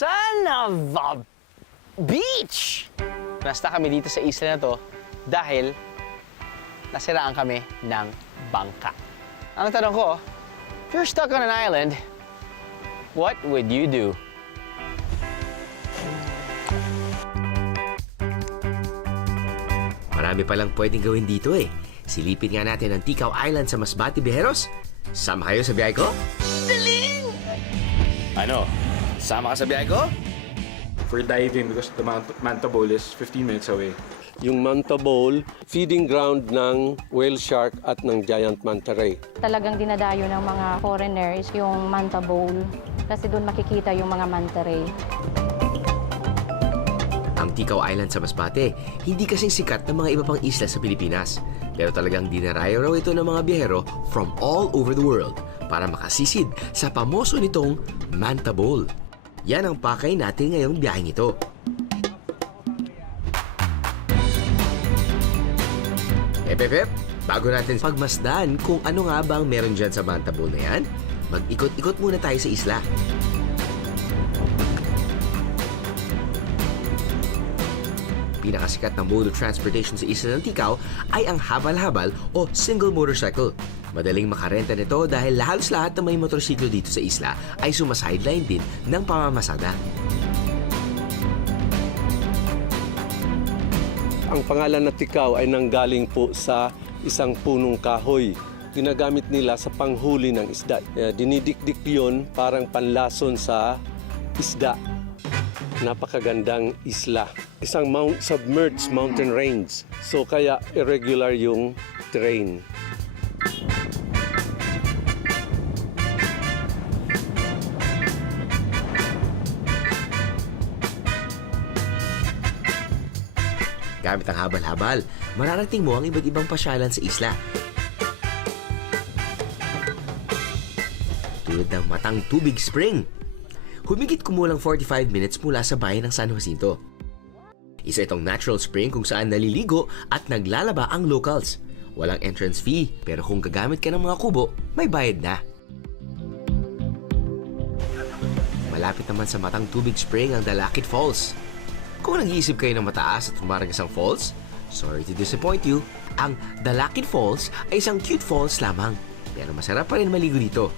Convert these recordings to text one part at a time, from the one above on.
son of a beach! Basta kami dito sa isla na to dahil nasiraan kami ng bangka. Ang tanong ko, if you're stuck on an island, what would you do? Marami palang pwedeng gawin dito eh. Silipin nga natin ang Ticao Island sa Masbate, Bijeros. Sama kayo sa biyahe ko? Daling! Ano? Sama ka sa biyahe ko? For diving because the Manta Bowl is 15 minutes away. Yung manta bowl, feeding ground ng whale shark at ng giant manta ray. Talagang dinadayo ng mga foreigners yung manta bowl kasi doon makikita yung mga manta ray. Ang Ticao Island sa Masbate, hindi kasing sikat ng mga iba pang isla sa Pilipinas. Pero talagang dinarayo raw ito ng mga biyahero from all over the world para makasisid sa pamoso nitong Manta Bowl. Yan ang pakay natin ngayong biyaheng ito. Epep, bago natin pagmasdan kung ano nga ba ang meron dyan sa Manta Bowl na yan, mag-ikot-ikot muna tayo sa isla. Pinakasikat na mode of transportation sa isla ng Ticao ay ang habal-habal o single motorcycle. Madaling makarenta nito dahil halos lahat ng may motorsiklo dito sa isla ay sumasideline din ng pamamasada. Ang pangalan na Ticao ay nanggaling po sa isang punong kahoy. Ginagamit nila sa panghuli ng isda. Dinidikdik yun parang panlason sa isda. Napakagandang isla. Isang submerged mountain range. So kaya irregular yung terrain. Gamit ang habal-habal, mararating mo ang iba't ibang pasyalan sa isla. Tulad ng Matang Tubig Spring. Humigit kumulang 45 minutes mula sa bayan ng San Jacinto. Isa itong natural spring kung saan naliligo at naglalaba ang locals. Walang entrance fee, pero kung gagamit ka ng mga kubo, may bayad na. Malapit naman sa Matang Tubig Spring ang Dalakit Falls. Kung nag-iisip kayo ng mataas at humaragasang falls, sorry to disappoint you, ang Dalakit Falls ay isang cute falls lamang. Pero masarap pa rin maligo dito.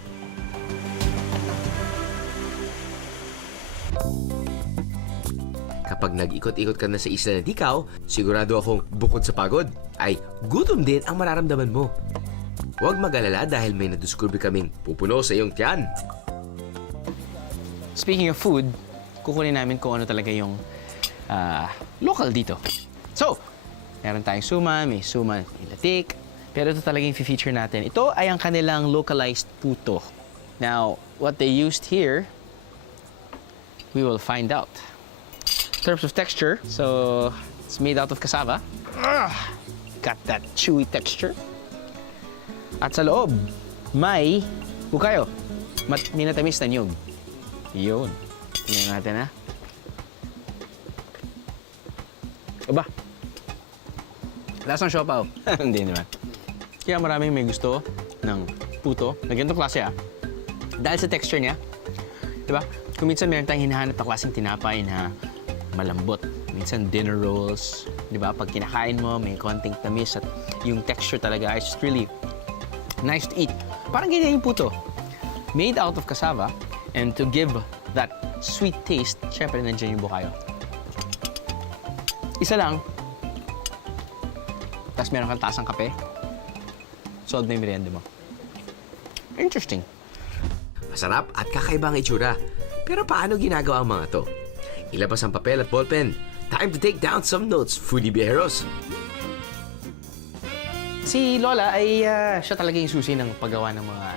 Kapag nag-ikot-ikot ka na sa isla ng Ticao, sigurado akong bukod sa pagod, ay gutom din ang mararamdaman mo. Huwag mag-alala dahil may nadiskubre kaming pupuno sa iyong tiyan. Speaking of food, kukunin namin kung ano talaga yung local dito. So, meron tayong suman, may suman ilatik, pero ito talaga yung feature natin. Ito ay ang kanilang localized puto. Now, what they used here, we will find out. In terms of texture, so it's made out of cassava. Got that chewy texture. At sa loob, may bukayo. Minatamis na niyog. Yun. Tingnan natin, ha? Aba. Lasang siopaw. Hindi naman. Kaya maraming may gusto ng puto na ganitong klase, ha? Dahil sa texture niya, di ba? Kung minsan meron tayong hinahanap na klaseng tinapay na malambot. Minsan dinner rolls, di ba? Pag kinakain mo, may konting tamis at yung texture talaga is just really nice to eat. Parang ganyan yung puto. Made out of cassava, and to give that sweet taste, syempre nandiyan yung bukayo. Isa lang, tapos meron kang tasang kape, solve na yung merienda mo. Interesting. Masarap at kakaiba ang itsura. Pero paano ginagawa ang mga to? Ilabas ang papel at ballpen. Time to take down some notes, foodie bijeros. Si Lola ay siya talaga yung susi ng paggawa ng mga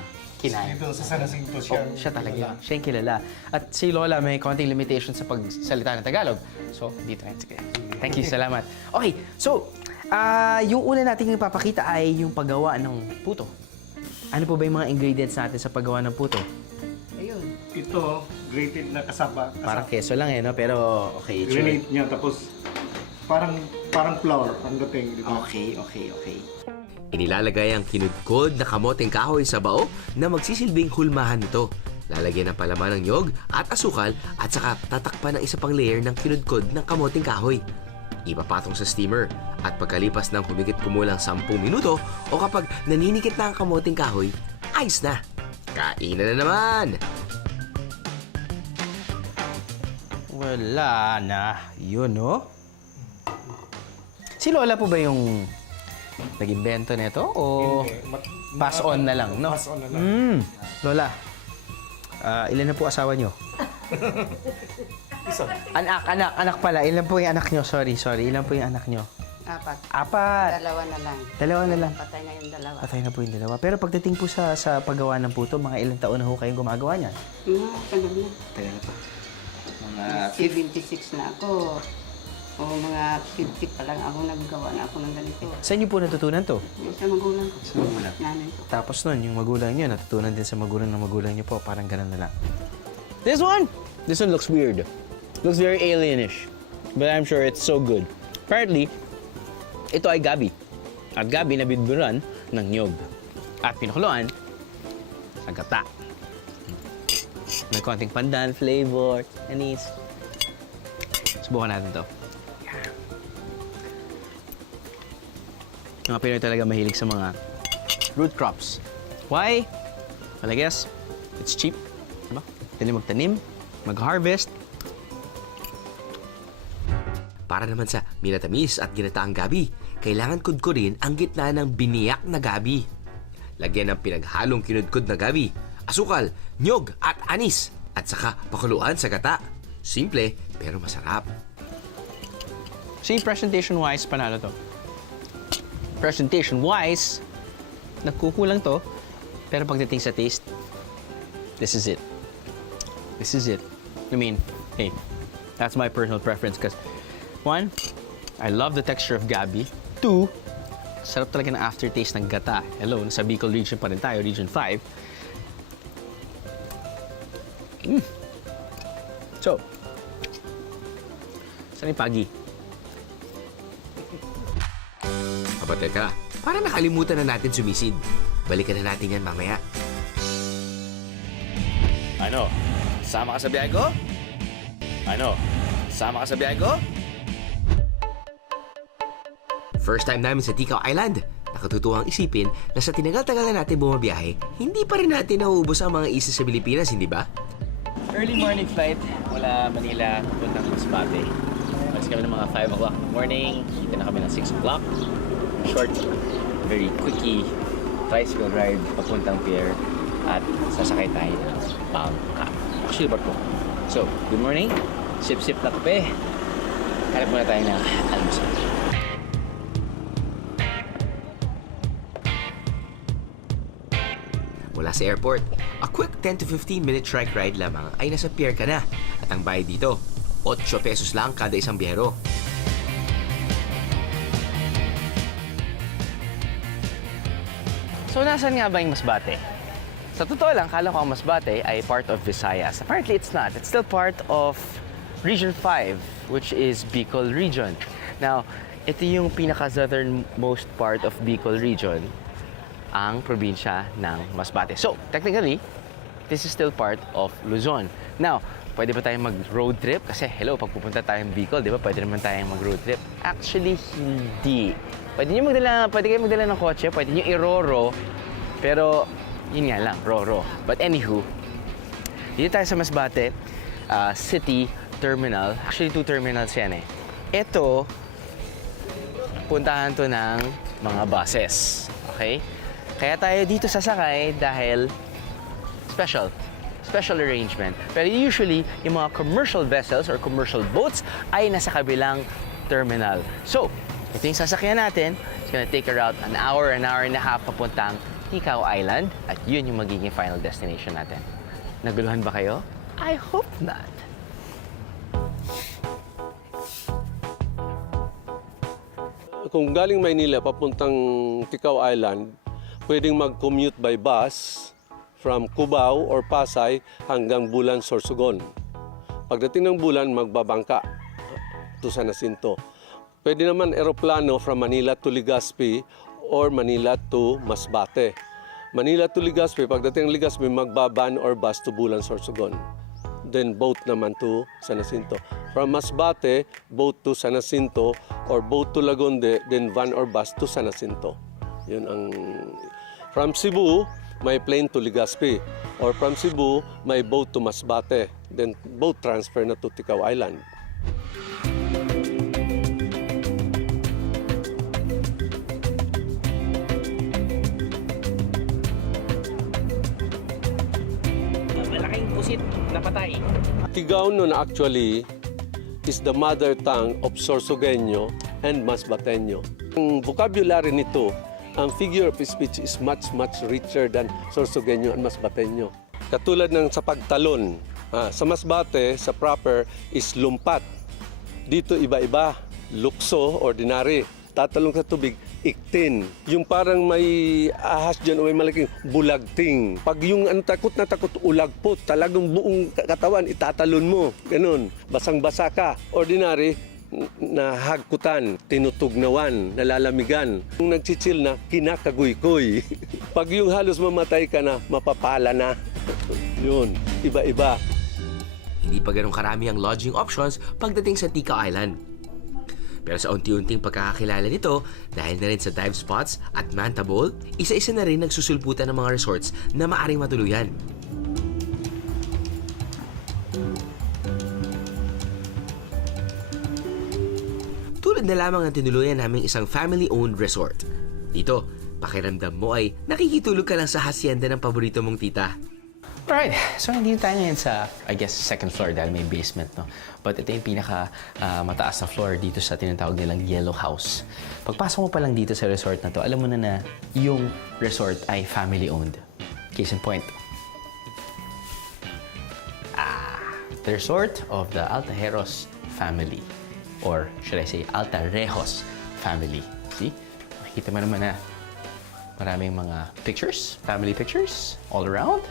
kinain. Dito sa San Jacinto siya. Siya talaga. Siya yung kilala. At si Lola may konting limitation sa pagsalita ng Tagalog. So, dito na. Sige. Thank you, salamat. Okay, so, yung una nating ipapakita ay yung paggawa ng puto. Ano po ba yung mga ingredients natin sa paggawa ng puto? Ayun. Ito, grated na kasaba. Parang keso lang no? Pero okay. Granate niya, tapos parang flour ang dating, di ba? Okay. Inilalagay ang kinudkod na kamoteng kahoy sa bao na magsisilbing hulmahan nito. Lalagyan ng palaman ng nyog at asukal at saka tatakpan ng isa pang layer ng kinudkod ng kamoting kahoy. Ipapatong sa steamer at pagkalipas ng humigit kumulang 10 minuto o kapag naninikit na ang kamoting kahoy, ayos na! Kainan na naman! Wala na. Yun, no? Si Lola po ba yung nag-invento nito? O pass on na lang, no? Pass on na lang. Lola, ilan na po asawa nyo? Isa. Anak pala. Ilan po yung anak nyo? Sorry. Ilan po yung anak nyo? 4. Dalawa na lang. Dalawa na lang. Patay na yung dalawa. Patay na po yung dalawa. Pero pagdating po sa paggawa ng puto, mga ilang taon na ho kayong gumagawa niyan? Tagal na. Tagal na po. Mga 76 na ako. O mga 50 pa lang ako naggawa na ako ng ganito. Saan niyo po natutunan to? Yung sa magulang ko. Sa magulang. Nanay ko. Tapos nun, yung magulang niyo, natutunan din sa magulang ng magulang niyo po. Parang ganun na lang. This one looks weird. Looks very alienish. But I'm sure it's so good. Apparently, ito ay gabi. At gabi na bidburan ng nyog. At pinakuluan sa gata. May konting pandan, flavor, anis. Subukan natin to. Mga Pinoy talaga mahilig sa mga root crops. Why? Well, I guess it's cheap. Diba? Dali magtanim, mag-harvest. Para naman sa minatamis at ginataang gabi, kailangan kudkurin ang gitna ng biniyak na gabi. Lagyan ng pinaghalong kinudkod na gabi, asukal, nyog at anis, at saka pakuluan sa gata. Simple pero masarap. See, presentation-wise, panalo to. Presentation-wise, nagkukulang to. Pero pagdating sa taste, this is it. This is it. I mean, hey, that's my personal preference because 1, I love the texture of gabi. 2, sarap talaga ng aftertaste ng gata. Hello, nasa Bicol region pa rin tayo, Region 5. So, saan yung pagi? Aba teka, para nakalimutan na natin sumisid. Balikan na natin yan mamaya. Ano? Sama ka sa biyahe ko? Ano? Sama ka sa biyahe ko? First time namin sa Ticao Island. Nakatutuwang isipin na sa tinagal-tagal na natin bumabiyahe, hindi pa rin natin nauubos ang mga isla sa Pilipinas, hindi ba? Early morning flight mula Manila puntang Masbate. Malis kami ng mga 5 o'clock in the morning. Dito na kami ng 6 o'clock. Short, very quickie tricycle ride papuntang pier at sasakay tayo ng bangka. Actually, barko. So, good morning. Sip-sip na kape. Hanap muna tayo ng almusal. Mula sa airport, a quick 10 to 15 minute trike ride lamang ay nasa pier ka na. At ang bayad dito, 8 pesos lang kada isang biyahero. So, nasan nga ba yung Masbate? Sa totoo lang, kala ko ang Masbate ay part of Visayas. Apparently, it's not. It's still part of Region 5, which is Bicol Region. Now, ito yung pinaka-southernmost part of Bicol Region, ang probinsya ng Masbate. So, technically, this is still part of Luzon. Now, pwede ba tayong mag-road trip? Kasi, hello, pag pupunta tayong Bicol, di ba, pwede naman tayong mag-road trip. Actually, hindi. Pwede kayo magdala ng kotse, pwede nyo i-roro, pero yun nga lang, roro. But anywho, dito tayo sa Masbate City Terminal. Actually, 2 terminals yan eh. Ito, puntahan to ng mga buses. Okay? Kaya tayo dito sasakay dahil special arrangement. Pero usually, yung mga commercial vessels or commercial boats ay nasa kabilang terminal. So, ito yung sasakyan natin. It's gonna take around an hour and a half papuntang Ticao Island. At yun yung magiging final destination natin. Naguluhan ba kayo? I hope not. Kung galing Maynila papuntang Ticao Island, pwedeng mag-commute by bus from Cubao or Pasay hanggang Bulan, Sorsogon. Pagdating ng Bulan, magbabangka to San Jacinto. Pwede naman eroplano from Manila to Legazpi or Manila to Masbate. Manila to Legazpi, pagdating ng Legazpi, magbabaan or bus to Bulan, Sorsogon. Then boat naman to San Jacinto. From Masbate, boat to San Jacinto or boat to Lagonde, then van or bus to San Jacinto. Yun ang... From Cebu, may plane to Legazpi. Or from Cebu, may boat to Masbate. Then boat transfer na to Ticao Island. Malaking pusit na patay. Tigao nun actually is the mother tongue of Sorsogenyo and Masbateño. Ang vocabulary nito, ang figure of speech is much richer than Sorsogenyo and Masbateño. Katulad ng sa pagtalon, sa Masbate, sa proper is lumpat. Dito iba-iba, lukso, ordinary. Tatalong sa tubig, iktin. Yung parang may ahas dyan o may malaking bulagting. Pag yung takot na takot, ulagpot, talagang buong katawan, itatalon mo. Ganun, basang-basa ka. Ordinary, nahagkutan, tinutugnawan, nalalamigan. Yung nagchichill na, kinakaguykoy. Pag yung halos mamatay ka na, mapapala na. Yun, iba-iba. Hindi pa ganun karami ang lodging options pagdating sa Ticao Island. Pero sa unti-unting pagkakakilala nito, dahil na rin sa dive spots at Manta Bowl, isa-isa na rin nagsusulputan ng mga resorts na maaring matuluyan. Tulad na lamang ang tinuluyan naming isang family-owned resort. Dito, pakiramdam mo ay nakikitulog ka lang sa hacienda ng paborito mong tita. Alright, so hindi tayo ngayon sa, I guess, second floor dahil may basement, no? But ito yung pinaka mataas na floor dito sa tinatawag nilang Yellow House. Pagpasok mo pa lang dito sa resort na to, alam mo na yung resort ay family-owned. Case in point. The resort of the Altajeros family. Or should I say, Altarejos family. See? Makikita mo naman na maraming mga pictures, family pictures, all around.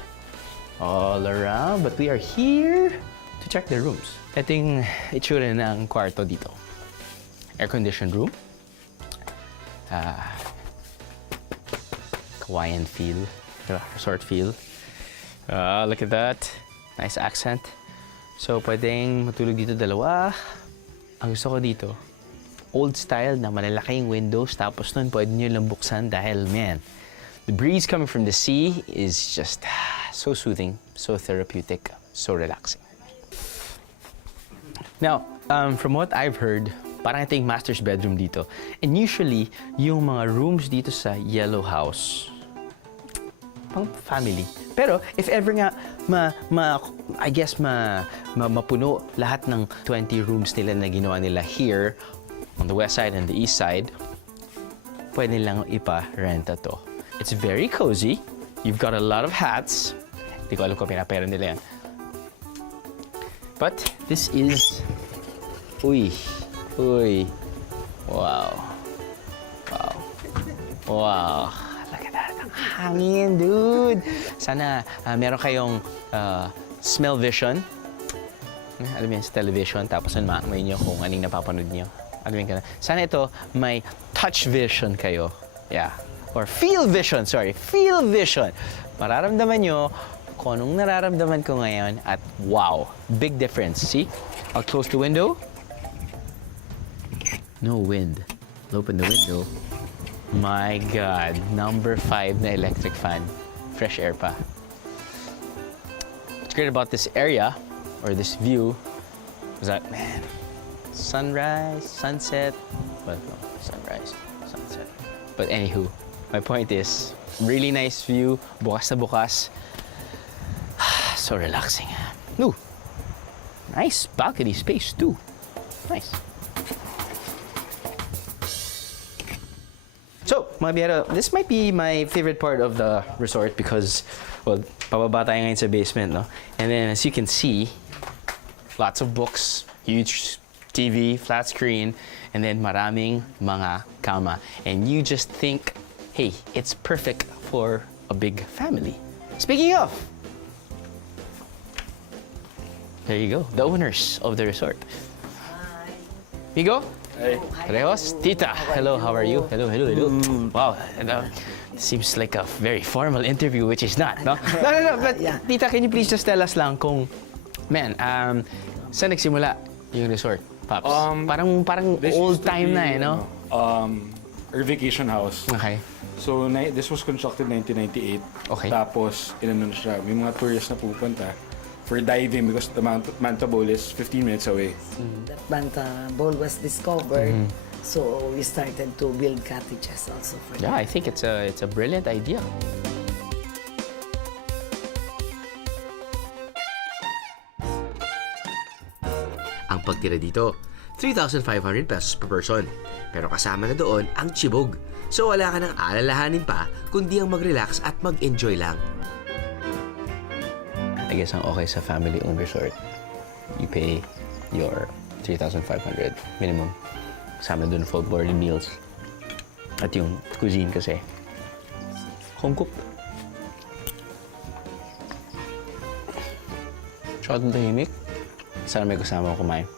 But we are here to check the rooms. Ito yung itsura ng kwarto dito. Air-conditioned room. Hawaiian feel. Resort feel. Look at that. Nice accent. So, pwedeng matulog dito dalawa. Ang gusto ko dito, old style na malalaking windows. Tapos nun, pwede nyo lang buksan dahil, man, the breeze coming from the sea is just so soothing, so therapeutic, so relaxing. Now, from what I've heard, parang ito yung master's bedroom dito. And usually, yung mga rooms dito sa Yellow House, pang family. Pero if ever nga mapuno lahat ng 20 rooms nila na ginawa nila here on the west side and the east side, pwede lang ipa-renta to. It's very cozy. You've got a lot of hats. Hindi ko alam kung pinapera nila yan. But this is... Uy. Wow. Look at that. Ang hangin, dude. Sana meron kayong smell vision. Alam mo yun, sa television. Tapos maamoy nyo kung anong napapanood nyo. Alam mo yun. Sana ito may touch vision kayo. Yeah. Or feel vision, feel vision. Mararamdaman nyo kung anong nararamdaman ko ngayon at wow, big difference. See? I'll close the window. No wind. I'll open the window. My God, number 5 na electric fan. Fresh air pa. What's great about this area, or this view, is that, man, sunrise, sunset, well, no, sunrise, sunset. But anywho, my point is, really nice view, bukas na bukas. So relaxing. Ooh, nice balcony space too. Nice. So, mga biyero, this might be my favorite part of the resort because, well, pababa tayo ngayon sa basement, no? And then, as you can see, lots of books, huge TV, flat screen, and then maraming mga kama. And you just think, hey, it's perfect for a big family. Speaking of, there you go, the owners of the resort. Hi. Migo? Hey. Rehos? Tita. Hello, how are you? Hello. Wow. Seems like a very formal interview, which is not, no? No. But, Tita, can you please just tell us lang kung, saan nagsimula yung resort, Pops? Parang This old used to time be, na eh, no? Our vacation house. Okay. So, this was constructed 1998. Okay. Tapos, inano na siya. May mga tourists na pupunta for diving because the Manta Bowl is 15 minutes away. That Manta Bowl was discovered, so we started to build cottages also for Yeah, I think it's a brilliant idea. Ang pagtira dito, 3,500 pesos per person. Pero kasama na doon ang chibog. So wala ka nang alalahanin pa kundi ang mag-relax at mag-enjoy lang. I guess ang okay sa family-owned resort, you pay your 3,500 minimum. Kasama doon full board meals. At yung cuisine kasi, home cooked. Masyadong tahimik. Sana may kasama ko kumain.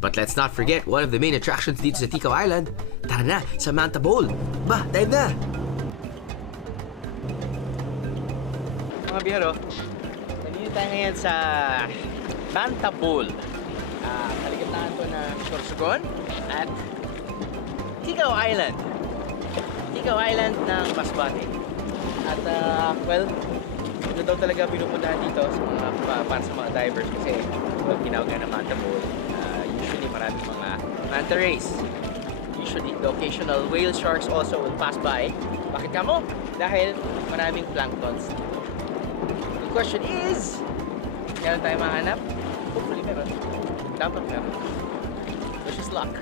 But let's not forget one of the main attractions dito sa Ticao Island. Tara na sa Manta Bowl. Ba, dive na! Mga biyero, nandito tayo ngayon sa Manta Bowl. Kaligatan to na Sorsogon at Ticao Island. Ticao Island ng Masbate. At ito daw talaga pinupuntahan dito sa mga, para sa mga divers kasi tinawag nga ng Manta Bowl. Usually maraming mga manta rays. Usually the occasional whale sharks also will pass by. Bakit ka mo? Dahil maraming planktons dito. The question is, meron tayo mahanap? Hopefully meron. Dapat meron. Wish us luck.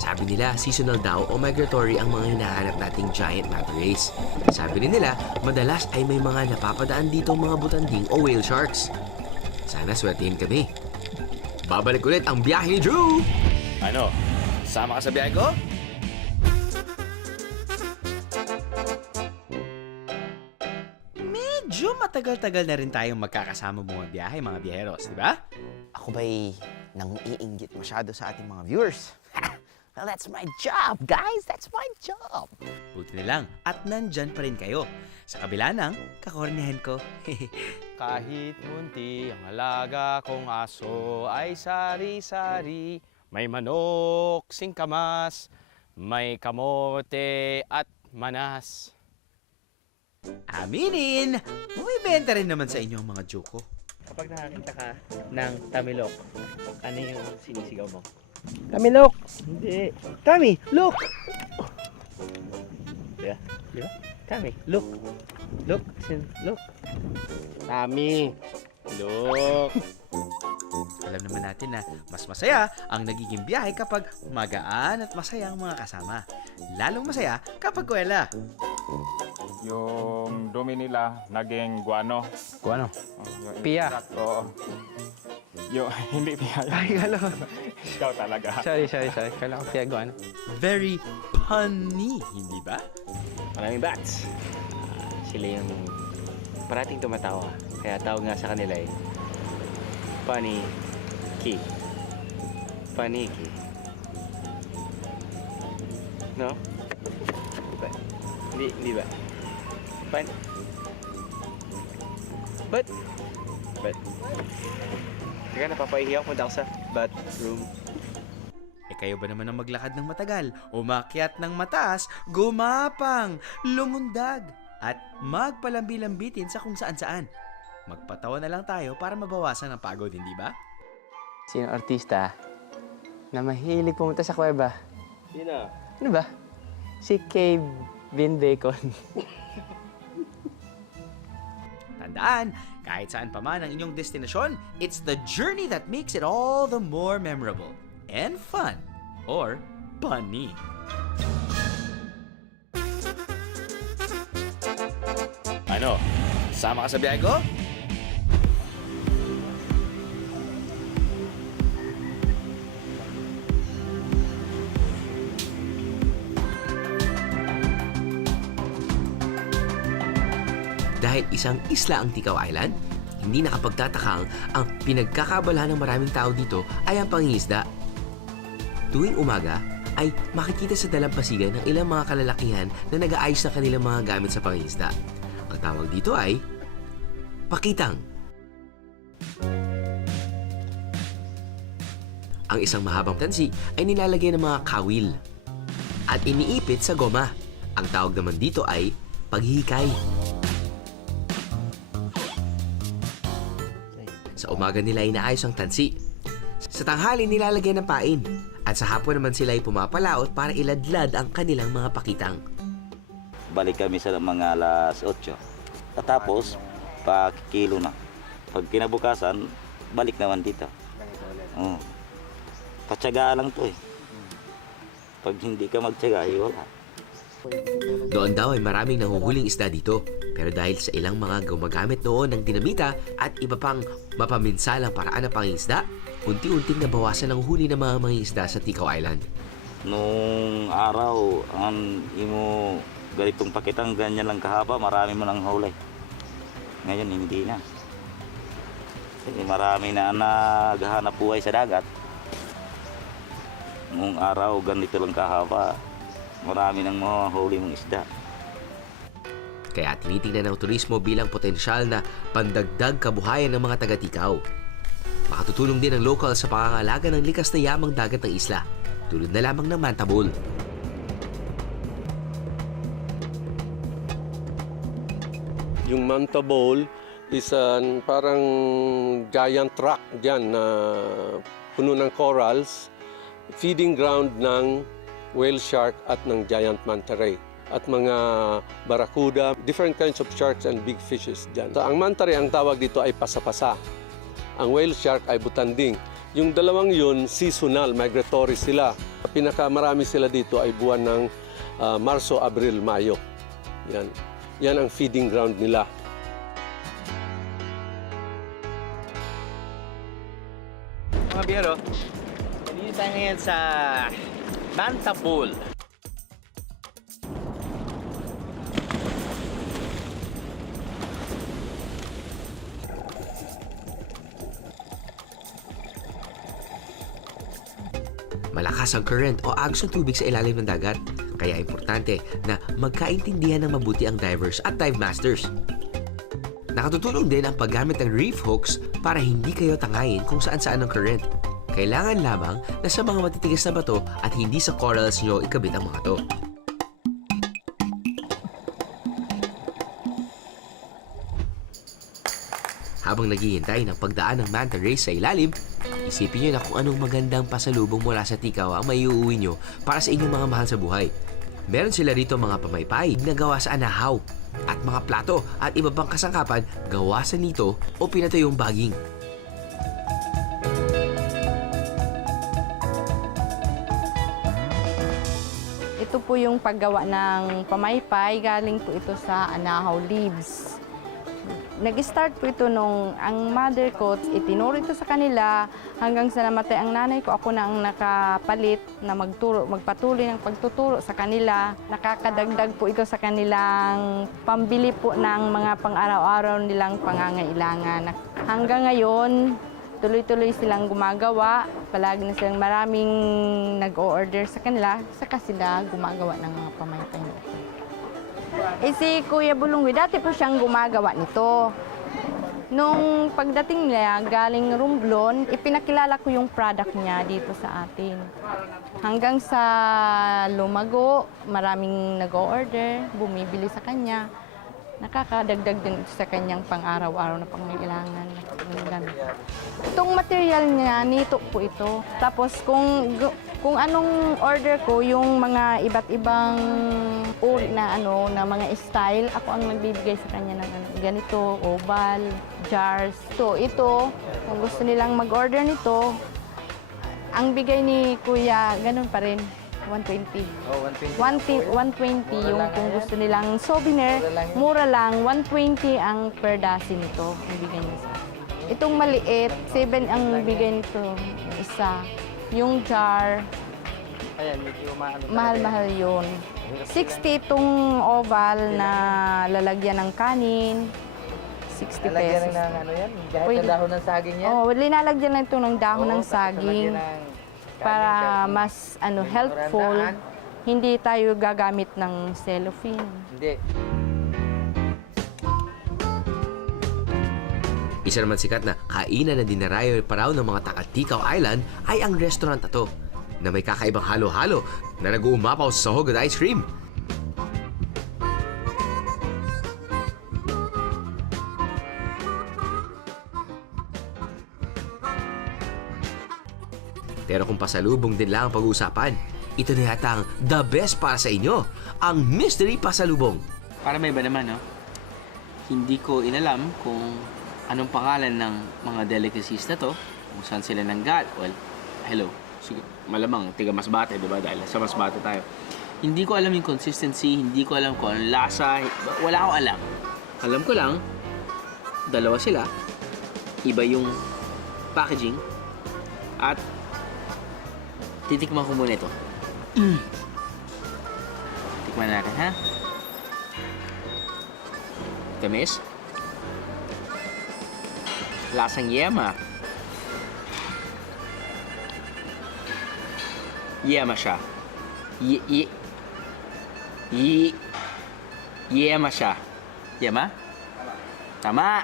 Sabi nila, seasonal daw o migratory ang mga hinahanap nating giant manta rays. Sabi rin nila, madalas ay may mga napapadaan dito mga butanding o whale sharks. Sana swertihin kami. Babalik ulit ang biyahe ni Drew! Ano? Sama ka sa biyahe ko? Medyo matagal-tagal na rin tayong magkakasama bumabiyahe, mga biyaheros, di ba? Ako ba'y nang iinggit masyado sa ating mga viewers? Well, that's my job, guys! That's my job! Buti na lang, at nandyan pa rin kayo. Sa kabila ng kakornihan ko. Kahit munti ang alaga kong aso ay sari-sari, may manok, singkamas, may kamote at manas. Aminin! Bumibenta rin naman sa inyo ang mga joke ko. Kapag nakakita ka ng tamilok, ano yung sinisigaw mo? Tamilok! Hindi. Tami, look! Yeah. Di ba? Tami, look. Look. Look. Tami, look. Alam naman natin na mas masaya ang nagiging biyahe kapag magaan at masaya ang mga kasama. Lalong masaya kapag kuwela. Yung dumi nila naging guano. Guano? Yung Pia. extract, oo. Yung hindi pia. Ay, alam. Ikaw talaga. Sorry. Kailangan ko piya guano. Very punny, hindi ba? Maraming bats. Sila yung parating tumatawa. Kaya tawag nga sa kanila funny key. Funny key. No? Diba? Hindi ba? Fun? But? Teka, napapaihi ako. Punta ako sa bathroom. Kayo ba naman ang maglakad ng matagal, umakyat ng mataas, gumapang, lumundag, at magpalambi-lambitin sa kung saan-saan? Magpatawa na lang tayo para mabawasan ang pagod, hindi ba? Sino artista na mahilig pumunta sa kuweba? Sino? Ano ba? Si Kevin Bacon. Tandaan, kahit saan pa man ang inyong destinasyon, it's the journey that makes it all the more memorable and fun. Or funny. Ano? Sama ka sa biyahe ko? Dahil isang isla ang Ticao Island, hindi nakapagtatakang ang pinagkakabalahan ng maraming tao dito ay ang pangingisda. Tuwing umaga ay makikita sa dalampasigan ng ilang mga kalalakihan na nag-aayos ng kanilang mga gamit sa pangingisda. Ang tawag dito ay pakitang. Ang isang mahabang tansi ay nilalagay ng mga kawil at iniipit sa goma. Ang tawag naman dito ay paghihikay. Sa umaga nila inaayos ang tansi. Sa tanghali nilalagay ng pain. At sa hapon naman sila ay pumapalaot para iladlad ang kanilang mga pakitang. Balik kami sa mga alas 8. Tapos, pakikilo na. Pag kinabukasan, balik naman dito. Patsagaan lang to eh. Pag hindi ka magtsaga, wala. Doon daw ay maraming nanguhuling isda dito. Pero dahil sa ilang mga gumagamit noon ng dinamita at iba pang mapaminsalang paraan ng pangingisda, unti-unting nabawasan ang huli ng mga mangingisda sa Ticao Island. Nung araw, ang imo ganitong pakitang ganyan lang kahaba, marami mo nang huli. Ngayon, hindi na. Kasi marami na naghahanap buhay sa dagat. Nung araw, ganito lang kahaba, marami nang mga huli mong isda. Kaya tinitingnan ng turismo bilang potensyal na pandagdag kabuhayan ng mga taga-Ticao. Makatutulong din ang lokal sa pangangalaga ng likas na yamang dagat ng isla, tulad na lamang ng manta bowl. Yung manta bowl is parang giant rock dyan na puno ng corals, feeding ground ng whale shark at ng giant manta ray at mga barracuda, different kinds of sharks and big fishes dyan. So, ang manta ray, ang tawag dito ay pasapasa. Ang whale shark ay butanding. Yung dalawang yun, seasonal, migratory sila. Pinakamarami sila dito ay buwan ng Marso, Abril, Mayo. Yan. Yan ang feeding ground nila. Mga biyero, nandito tayo ngayon sa Manta Bowl. Malakas ang current o agos ng tubig sa ilalim ng dagat, kaya importante na magkaintindihan ng mabuti ang divers at dive masters. Nakatutulong din ang paggamit ng reef hooks para hindi kayo tangayin kung saan-saan ang current. Kailangan lamang na sa mga matitigas na bato at hindi sa corals nyo ikabit ang mga to. Habang naghihintay ng pagdaan ng manta rays sa ilalim, isipin nyo na kung anong magandang pasalubong mula sa Ticao ang maiuwi nyo para sa inyong mga mahal sa buhay. Meron sila rito mga pamaypay na gawa sa anahaw at mga plato at iba pang kasangkapan gawa sa nito o pinatuyong baging. Ito po yung paggawa ng pamaypay, galing po ito sa anahaw leaves. Nag-start po ito nung ang mother ko, itinuro ito sa kanila hanggang sa namatay ang nanay ko. Ako na ang nakapalit na magpatuloy ng pagtuturo sa kanila. Nakakadagdag po ito sa kanilang pambili po ng mga pang-araw-araw nilang pangangailangan. Hanggang ngayon, tuloy-tuloy silang gumagawa. Palagi na silang maraming nag-o-order sa kanila, saka sila gumagawa ng mga pamaypay nito. Si Kuya Bulunggoy, dati po siyang gumagawa nito. Nung pagdating niya, galing Romblon, ipinakilala ko yung product niya dito sa atin. Hanggang sa lumago, maraming nag-o-order, bumibili sa kanya. Nakakadagdag din sa kanyang pang-araw-araw na pangangailangan. Itong material niya, nito po ito. Tapos kung anong order ko, yung mga iba't ibang uri na na mga style, ako ang nagbibigay sa kanya ng ganito, oval, jars. So ito, kung gusto nilang mag-order nito, ang bigay ni Kuya, ganun pa rin. 120. Oh, 120. 120 yung kung gusto nilang souvenir, mura lang, 120 ang per dozen nito, ang bigay niya sa akin. Itong maliit, 7 ang bigay nito, yung isa. Yung jar, mahal-mahal yun. 60 itong oval na lalagyan ng kanin, 60 pesos. ano yan? Kahit Pwede. na dahon ng saging yan? Oh, linalagyan na ito ng dahon ng Oo, saging lalagyan ng para kanin, mas helpful. Murandaan. Hindi tayo gagamit ng cellophane. Hindi. Isa naman sikat na kainan na dinarayo pa raw ng mga taga-Tikaw Island ay ang restaurant na to, na may kakaibang halo-halo na nag-uumapaw sa sahog at ice cream. Pero kung pasalubong din lang ang pag-uusapan, ito na yata ang the best para sa inyo, ang mystery pasalubong. Para may iba naman, no? Hindi ko inalam kung anong pangalan ng mga delicacies na to, kung saan sila nanggal. Well, hello. Sige, malamang, tiga Masbate, di ba? Dahil sa Masbate tayo. Hindi ko alam yung consistency, hindi ko alam kung anong lasa, wala akong alam. Alam ko lang, dalawa sila, iba yung packaging, at titikman ko muna ito. Tikman natin, ha? Tamis. Lasang yema. Yema siya. Yema siya. Yema? Tama.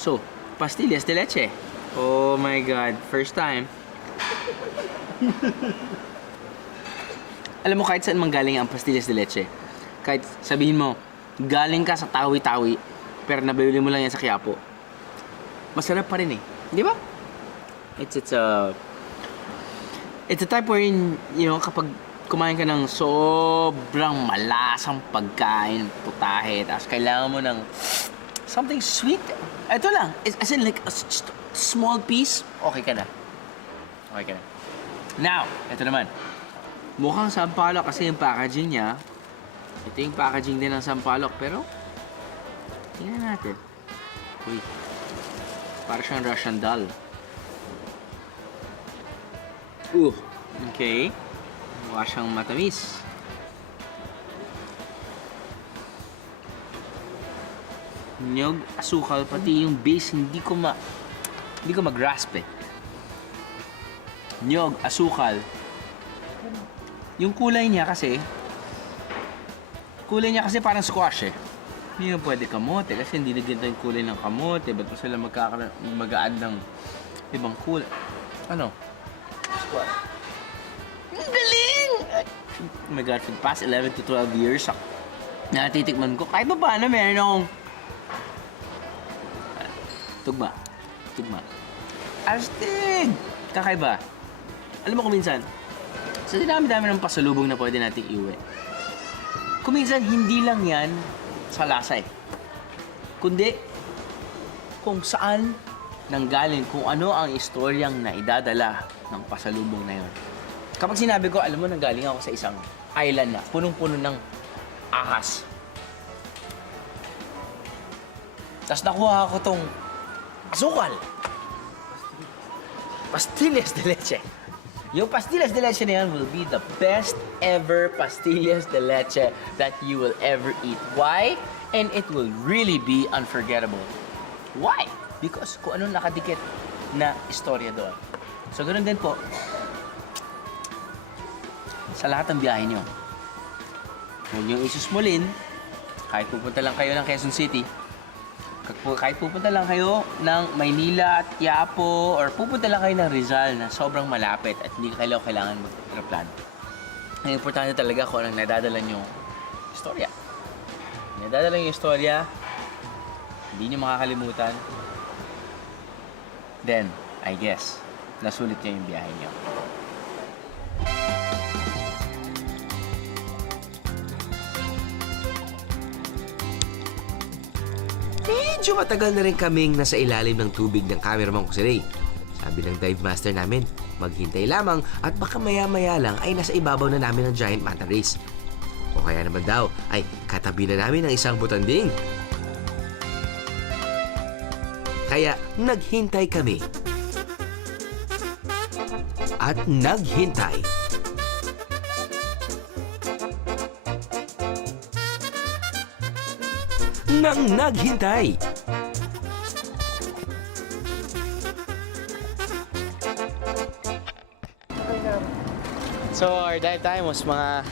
So, pastillas de leche. Oh my God, first time. Alam mo, kahit saan manggaling ang pastillas de leche, kahit sabihin mo, galing ka sa Tawi-Tawi, pero nabili mo lang yan sa Quiapo, masarap pa rin eh. Di ba? It's a type wherein, you know, kapag kumain ka ng sobrang malasang pagkain, putahe, tapos kailangan mo ng something sweet, ito lang. As in like a small piece, okay ka na. Okay ka na. Now, ito naman. Mukhang sampalok kasi yung packaging niya. Ito yung packaging din ng sampalok, pero tingnan natin. Uy, para siyang Russian doll. Okay. Mukha siyang matamis. Nyog, asukal, pati yung base, hindi ko mag-grasp eh. Nyog, asukal. Yung kulay niya kasi parang squash eh. Hindi na pwede kamote kasi hindi na ganito yung kulay ng kamote. Ba't mo sila mag-a-add ng ibang kulay? Ano? Squash. Ang galing! Oh my God, for the past 11 to 12 years, natitikman ko. Kahit pa paano, meron akong tugma. Astig! Kakaiba. Alam mo kung minsan, sa dinami-dami ng pasalubong na pwede nating iuwi, kung minsan, hindi lang yan sa lasa eh. Kundi, kung saan nanggaling, kung ano ang istoryang naidadala ng pasalubong na yun. Kapag sinabi ko, alam mo, nanggaling ako sa isang island na punong-puno ng ahas. Tapos nakuha ko tong asukal. Pastillas de leche. Yung pastillas de leche na yan will be the best ever pastillas de leche that you will ever eat. Why? And it will really be unforgettable. Why? Because kung anong nakadikit na istorya doon. So, ganoon din po sa lahat ng biyahe nyo. Huwag nyo isusmulin, kahit pupunta lang kayo ng Quezon City, kahit pupunta lang kayo ng Maynila at Quiapo, or pupunta lang kayo ng Rizal na sobrang malapit at hindi kayo kailangan mag-aeroplano. Ang importante talaga kung anong nadadala nyo istorya. Nadadala nyo istorya, hindi nyo makakalimutan, then, I guess, nasulit nyo yung biyahe nyo. Medyo matagal na rin kaming nasa ilalim ng tubig ng cameraman ko si Ray. Sabi ng dive master namin, Maghintay lamang at baka maya-maya lang ay nasa ibabaw na namin ang giant manta rays. O kaya naman daw ay katabi na namin ang isang butanding. Kaya naghintay kami. At naghintay. Nang naghintay. So our dive time was mga,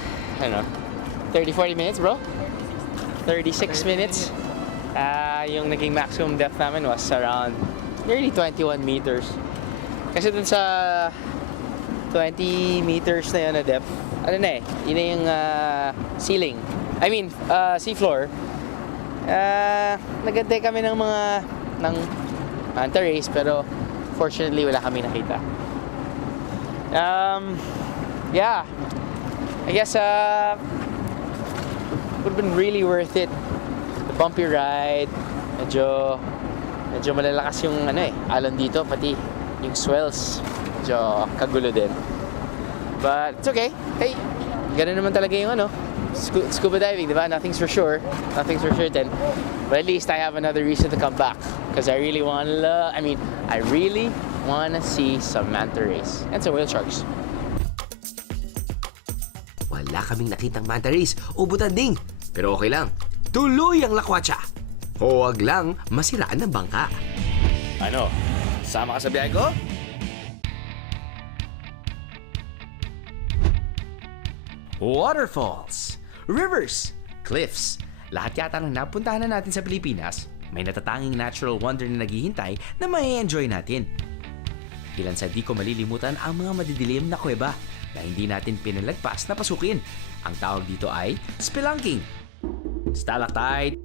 30-40 minutes, bro? 36 minutes. Yung naging maximum depth namin was around nearly 21 meters. Kasi dun sa 20 meters na yun na depth, yun na yung ceiling. Seafloor. Nagantay kami ng manta rays, pero fortunately wala kami nakita. Yeah, I guess would have been really worth it. The bumpy ride, medyo malalakas yung alon dito, pati yung swells, medyo kagulo din. But it's okay. Hey, ganun naman talaga yung scuba diving, di ba? Nothing's for sure, nothing's for certain. But at least I have another reason to come back because I really wanna see some manta rays and some whale sharks. Wala kaming nakitang manta rays o butanding. Pero okay lang. Tuloy ang lakwatsa. Huwag lang masiraan ng bangka. Sama ka sa biyahe ko? Waterfalls, rivers, cliffs. Lahat yata ng napuntahan na natin sa Pilipinas, may natatanging natural wonder na naghihintay na mai-enjoy natin. Ilan sa di ko malilimutan ang mga madidilim na kuweba na hindi natin pinalagpas na pasukin. Ang tawag dito ay spelunking. Stalactite,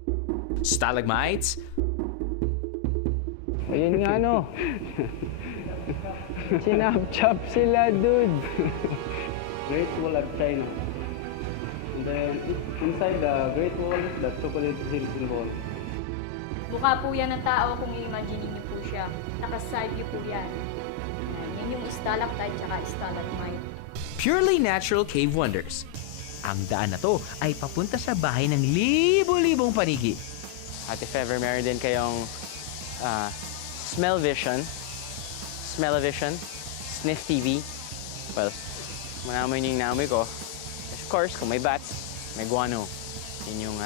stalagmites, Ayun nga Sinap-chop sila, dude. Great Wall of China. And then inside the Great Wall, the chocolate hills involved. Mukha po yan ng tao kung i-imagine niyo po siya. Naka-side view po yan. Yan yung stalactite tsaka stalagmite. purely natural cave wonders. Ang daan na to ay papunta sa bahay ng libo-libong panigi. At if ever meron din kayong smell-vision, sniff TV, well, manamoy niyo yung naamoy ko. Of course, kung may bats, may guano. Yun yung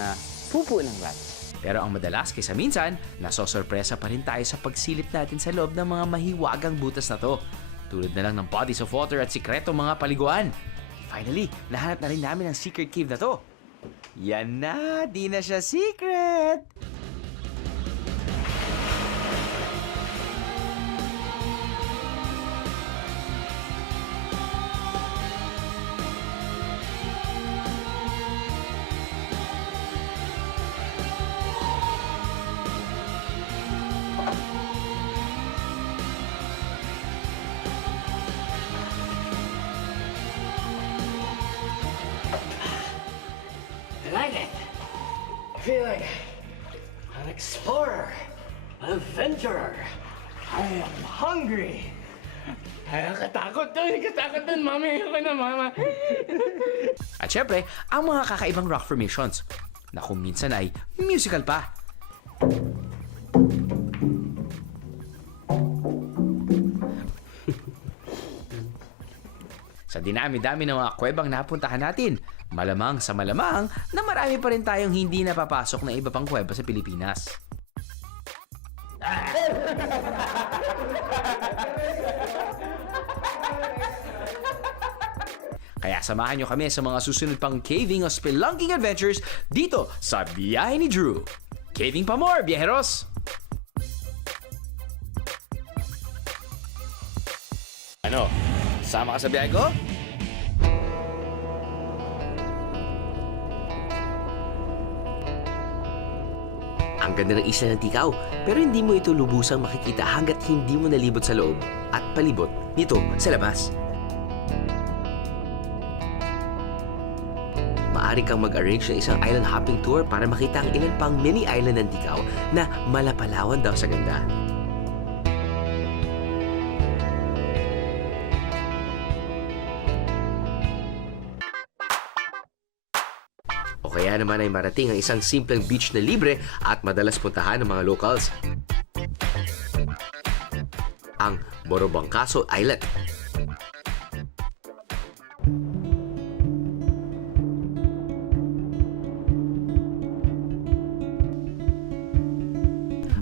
pupu ng bats. Pero ang madalas kaysa minsan, nasosorpresa pa rin tayo sa pagsilip natin sa loob ng mga mahiwagang butas na to. Tulad na lang ng bodies of water at sikretong mga paliguan. Finally, nahanap na rin namin ang secret cave na to. Yan na, di na siya secret! I like it. I feel like an explorer, an adventurer. I am hungry. Ay, nakatakot dun, mami. Ako na, mama. At syempre, ang mga kakaibang rock formations na kung minsan ay musical pa. Sa dinami-dami ng mga kuwebang napuntahan natin, malamang sa malamang na marami pa rin tayong hindi napapasok na iba pang kuweba sa Pilipinas. Kaya samahan nyo kami sa mga susunod pang caving o spelunking adventures dito sa Biyahe ni Drew. Caving pa more, biyaheros! Ano? Sama ka sa biyahe ko? Ang ganda ng isla ng Ticao, pero hindi mo ito lubusang makikita hanggat hindi mo nalibot sa loob at palibot nito sa labas. Maaari kang mag-arrange ng isang island hopping tour para makita ang ilan pang mini island ng Ticao na malapalawan daw sa ganda. Maya-maya naman ay marating ang isang simpleng beach na libre at madalas puntahan ng mga locals. Ang Borobangkaso Islet.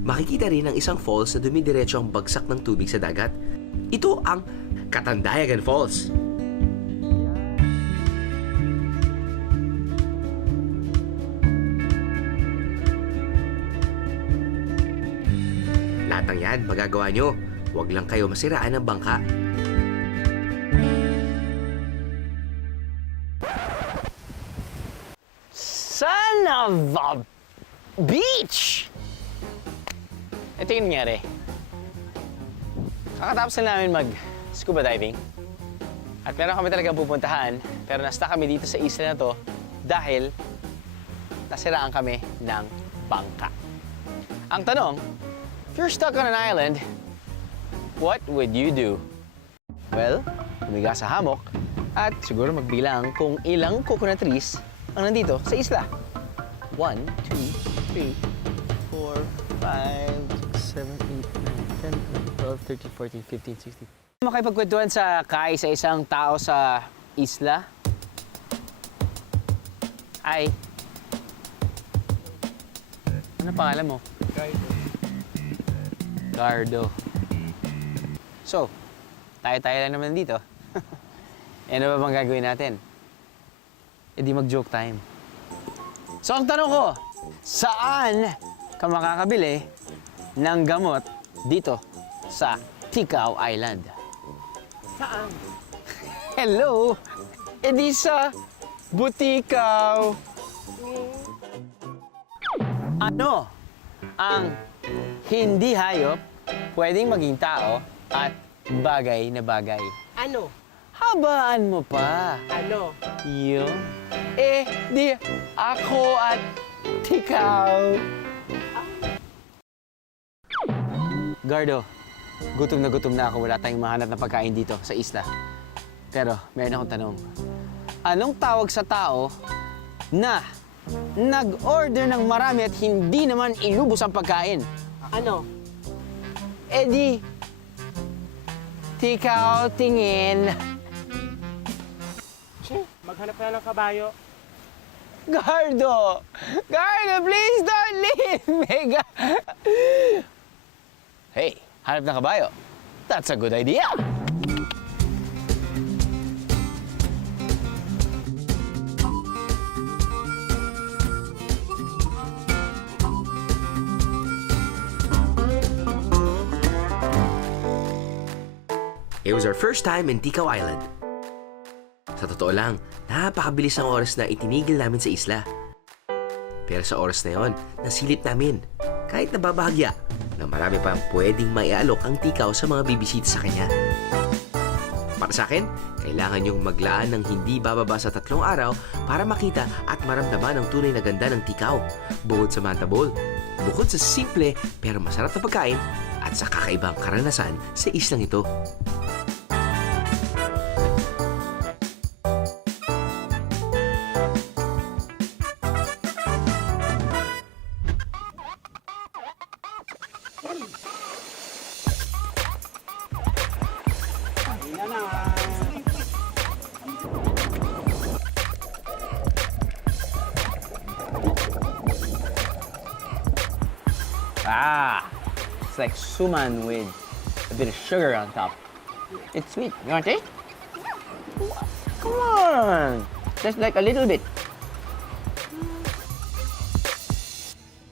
Makikita rin ang isang falls na dumidiretso ang bagsak ng tubig sa dagat. Ito ang Katandayagan Falls. Lahat ng yan magagawa nyo. Huwag lang kayo masiraan ng bangka. Son of a beach! Ito yung nangyari. Kakatapos na namin mag-scuba diving. At meron kami talagang pupuntahan, pero nasta kami dito sa isla na to dahil nasiraan kami ng bangka. Ang tanong, if you're stuck on an island, what would you do? Well, humiga sa hammock at siguro magbilang kung ilang coconut trees ang nandito sa isla. 1, 2, 3, 4, 5, 6, 7, 8, 9, 10, 11, 12, 13, 14, 15, 16. Makipagkwentuhan sa sa isang tao sa isla ay... Ano pangalan mo? Gardo. So, tayo-tayo lang naman dito. Ano ba bang gagawin natin? E di mag-joke time. So, ang tanong ko, saan ka makakabili ng gamot dito sa Ticao Island? Saan? Hello! E di sa Buticaw. Ano ang hindi hayop pwedeng maging tao at bagay na bagay? Ano? Habaan mo pa. Ano? Yun. Eh, di ako at Ticao. Gardo, gutom na ako. Wala tayong mahanap na pagkain dito sa isla. Pero, meron akong tanong. Anong tawag sa tao na nag-order ng marami at hindi naman inubos ang pagkain? Ano? Eh di, Ticao tingin. Maghanap ka ng kabayo. Gardo! Gardo, please don't leave me! Hey, hanap ng kabayo. That's a good idea. It was our first time in Ticao Island. Sa totoo lang, napakabilis ang oras na itinigil namin sa isla. Pero sa oras na yon, nasilip namin, kahit nababahagya, na marami pang pwedeng maialok ang Ticao sa mga bibisita sa kanya. Para sa akin, kailangan niyong maglaan ng hindi bababa sa 3 araw para makita at maramdaman ang tunay na ganda ng Ticao. Bukod sa Manta Bowl, bukod sa simple pero masarap na pagkain at sa kakaibang karanasan sa islang ito. It's like suman with a bit of sugar on top. It's sweet. You want to taste? Come on! Just like a little bit.